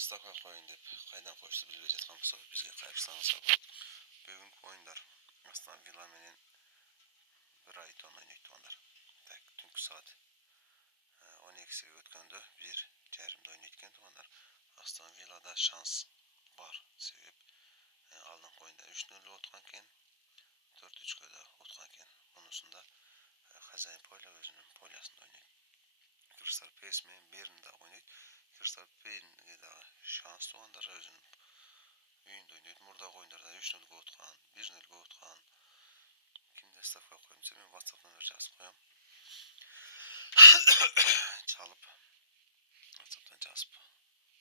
ставка коюн деп кайдан коюшты билбей жаткан болсо бизге кайрылсаңыздар болот. Бүгүнкү оюндар Астана Вилла менен Брайтон ойнойт туугандар. Так, түнкү саат 12-сиге өткөндө 1:30 ойнойт экен туугандар. Астана Виллада шанс бар. Себеп алдыңкы оюнда 3-0 уткан экен, 4-3 да уткан экен. Мунусунда хозяин поля өзүнүн полясында ойнойт. Кристал Пэлас менен Бернда ойнойт. Кристал Пэласке дагы шанс туугандар, өзүнүн үйүндө ойнойт. Мурдагы оюндарда 3-0 уткан, 1-0 уткан. Кимде ставка коюм десе, мен WhatsApp номер жазып коем. Чалып WhatsApp'тан жазып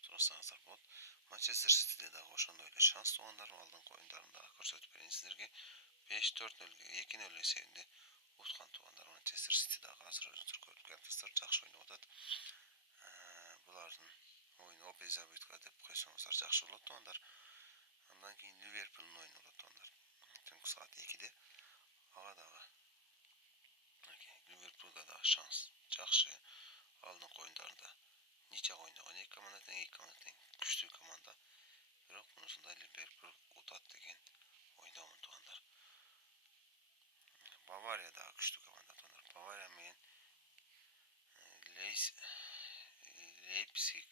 сурасаңыздар болот. Манчестер Ситиде дагы ошондой эле шанс туугандар. Алдыңкы оюндарында көрсөтүп берейин сиздерге. 5-4-0, 2-0 эсебинде уткан туугандар. Манчестер Сити дагы азыр өзүңүздөр көрүп келатсыздар, жакшы ойноп атат. Булардын оюну обязабитка деп койсоңуздар жакшы болот туугандар. Андан кийин Ливерпулдун оюну болот туугандар. Түнкү саат 2-де. Ага дагы Ливерпулда дагы шанс жакшы. Алдыңкы оюндарда ничек ойногон, эки команда тең күчтүү команда. Бирок мунусунда Ливерпул утат деген ойдомун туугандар. Бавария дагы күчтүү команда туугандар. Бавария менен Лейпциг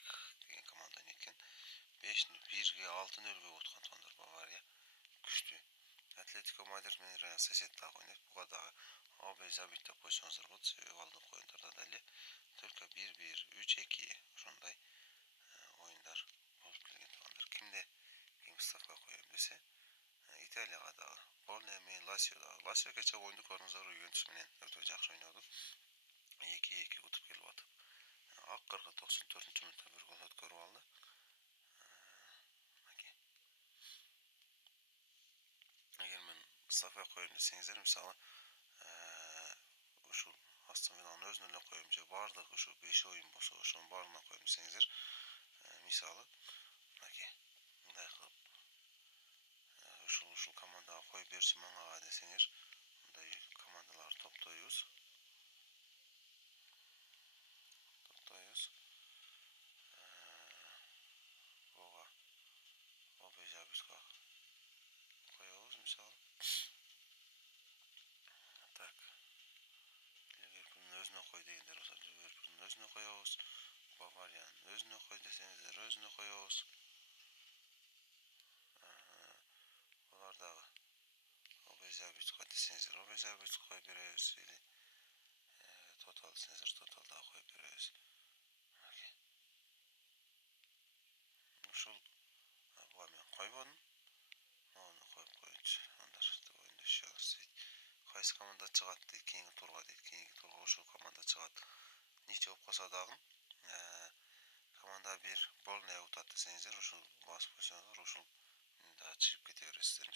деген команда ойнойт экен. 5-1-ге 6-0 уткан туугандар. Бавария күчтүү. Атлетико Мадрид менен Реал Сосьедад дагы ойнойт. Буга дагы обязабит деп койсоңуздар болот. Себеби алдыңкы оюндарда деле только 1-1, 3-2 ошондой оюндар болуп келген туугандар. Ким ставка коем десе, Италияга дагы Болония менен Лацио дагы. Лацио кече оюнду көрдүңүздөр, Ювентус менен өтө жакшы ойноду. 2-2 утуп келип атып. Акыркы 94-мүнөттө бир гол өткөрүп алды. Эгер мен ставка коем десеңиздер, мисалы, ушул Астана Вилланын өзүнө эле коем же бардык ушул 5 оюн болсо ошонун баарына коем десеңиздер, мисалы, мындай кылып ушул командага коюп берчи мага десеңер, мындай командаларды топтойбуз. Буга обязабитка коебуз, мисалы. Так. Ливерпулдун өзүнө кой дегендер болсо, Ливерпулдун өзүнө коебуз. Бавариянын өзүнө кой десеңиздер, өзүнө коебуз. Булар дагы обязабитка десеңиздер, обязабитка коюп беребиз. Или тотал десеңиздер, тотал дагы коюп беребиз. Ушул буга мен койбодум. Муну коюп коеюнчу. Андар оюнда шанс дейт. Кайсы команда чыгат дейт, кийинки турга дейт. Кийинки турга ушул команда чыгат. Ниче болуп калса дагы команда 1 Болония утат десеңиздер, ушул басып койсоңуздар, ушул да чыгып кете бересиздер.